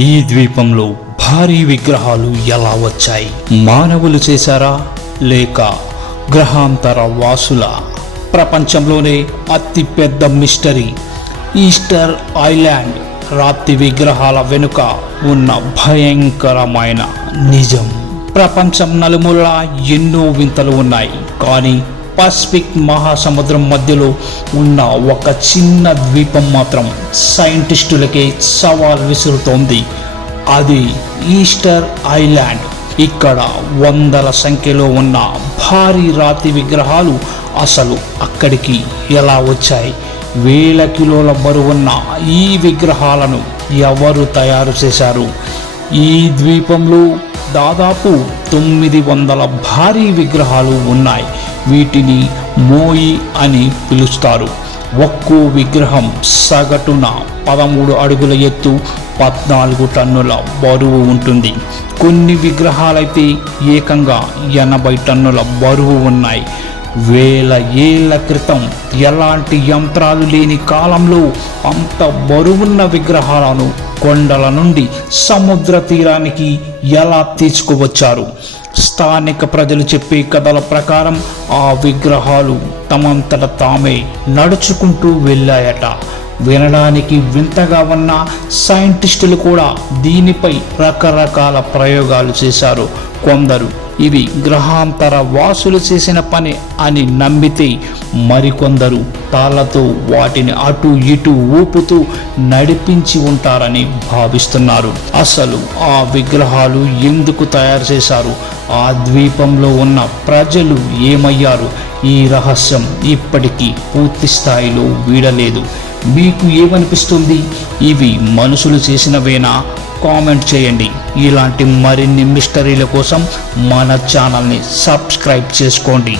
ఈ ద్వీపంలో భారీ విగ్రహాలు ఎలా వచ్చాయి? మానవులు చేశారా లేక గ్రహాంతర వాసుల? ప్రపంచంలోనే అతిపెద్ద మిస్టరీ ఈస్టర్ ఐలాండ్ రాతి విగ్రహాల వెనుక ఉన్న భయంకరమైన నిజం. ప్రపంచం నలుమూలలా ఎన్నో వింతలు ఉన్నాయి, కానీ పసిఫిక్ మహాసముద్రం మధ్యలో ఉన్న ఒక చిన్న ద్వీపం మాత్రం సైంటిస్టులకే సవాల్ విసురుతోంది. అది ఈస్టర్ ఐలాండ్. ఇక్కడ వందల సంఖ్యలో ఉన్న భారీ రాతి విగ్రహాలు అసలు అక్కడికి ఎలా వచ్చాయి? వేల కిలోల బరువున్న ఈ విగ్రహాలను ఎవరు తయారు చేశారు? ఈ ద్వీపంలో దాదాపు 900 భారీ విగ్రహాలు ఉన్నాయి. వీటిని మోయి అని పిలుస్తారు. ఒక్కో విగ్రహం సగటున 13 అడుగుల ఎత్తు, 14 టన్నుల బరువు ఉంటుంది. కొన్ని విగ్రహాలైతే ఏకంగా 80 టన్నుల బరువు ఉన్నాయి. వేల ఏళ్ల క్రితం ఎలాంటి యంత్రాలు లేని కాలంలో అంత బరువున్న విగ్రహాలను కొండల నుండి సముద్ర తీరానికి ఎలా తీసుకువచ్చారు? స్థానిక ప్రజలు చెప్పే కథల ప్రకారం ఆ విగ్రహాలు తమంతట తామే నడుచుకుంటూ వెళ్ళాయట. వినడానికి వింతగా ఉన్న సైంటిస్టులు కూడా దీనిపై రకరకాల ప్రయోగాలు చేశారు. కొందరు ఇవి గ్రహాంతర వాసులు చేసిన పని అని నమ్మితే, మరికొందరు తాళ్లతో వాటిని అటు ఇటు ఊపుతూ నడిపించి ఉంటారని భావిస్తున్నారు. అసలు ఆ విగ్రహాలు ఎందుకు తయారు చేశారు? ఆ ద్వీపంలో ఉన్న ప్రజలు ఏమయ్యారు? ఈ రహస్యం ఇప్పటికీ పూర్తి స్థాయిలో వీడలేదు. మీకు ఏమనిపిస్తుంది? ఇవి మనుషులు చేసినవేనా? కామెంట్ చేయండి. ఇలాంటి మరిన్ని మిస్టరీల కోసం మన ఛానల్ని సబ్స్క్రైబ్ చేసుకోండి.